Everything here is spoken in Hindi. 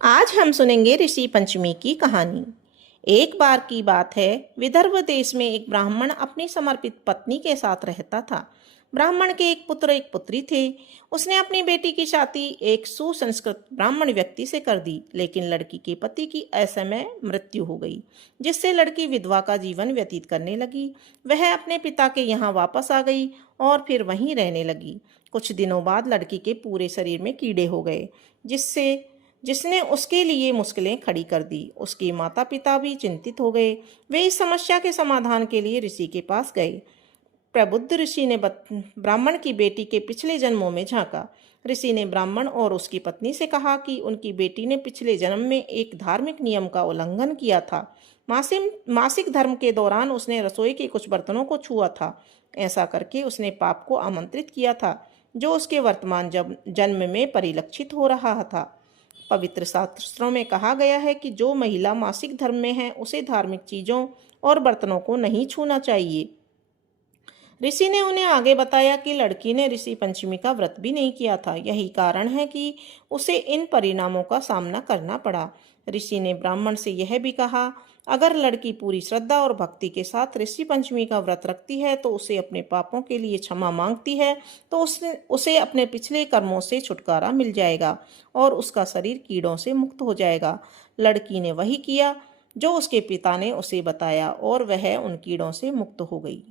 आज हम सुनेंगे ऋषि पंचमी की कहानी। एक बार की बात है, विदर्भ देश में एक ब्राह्मण अपनी समर्पित पत्नी के साथ रहता था। ब्राह्मण के एक पुत्र एक पुत्री थे। उसने अपनी बेटी की शादी एक सुसंस्कृत ब्राह्मण व्यक्ति से कर दी, लेकिन लड़की के पति की असमय मृत्यु हो गई, जिससे लड़की विधवा का जीवन व्यतीत करने लगी। वह अपने पिता के यहाँ वापस आ गई और फिर वहीं रहने लगी। कुछ दिनों बाद लड़की के पूरे शरीर में कीड़े हो गए, जिससे जिसने उसके लिए मुश्किलें खड़ी कर दी। उसके माता पिता भी चिंतित हो गए। वे इस समस्या के समाधान के लिए ऋषि के पास गए। प्रबुद्ध ऋषि ने ब्राह्मण की बेटी के पिछले जन्मों में झांका। ऋषि ने ब्राह्मण और उसकी पत्नी से कहा कि उनकी बेटी ने पिछले जन्म में एक धार्मिक नियम का उल्लंघन किया था। मासिक धर्म के दौरान उसने रसोई के कुछ बर्तनों को छुआ था। ऐसा करके उसने पाप को आमंत्रित किया था, जो उसके वर्तमान जन्म में परिलक्षित हो रहा था। पवित्र शास्त्रों में कहा गया है कि जो महिला मासिक धर्म में है, उसे धार्मिक चीजों और बर्तनों को नहीं छूना चाहिए। ऋषि ने उन्हें आगे बताया कि लड़की ने ऋषि पंचमी का व्रत भी नहीं किया था। यही कारण है कि उसे इन परिणामों का सामना करना पड़ा। ऋषि ने ब्राह्मण से यह भी कहा, अगर लड़की पूरी श्रद्धा और भक्ति के साथ ऋषि पंचमी का व्रत रखती है, तो उसे अपने पापों के लिए क्षमा मांगती है, तो उसे अपने पिछले कर्मों से छुटकारा मिल जाएगा और उसका शरीर कीड़ों से मुक्त हो जाएगा। लड़की ने वही किया जो उसके पिता ने उसे बताया और वह उन कीड़ों से मुक्त हो गई।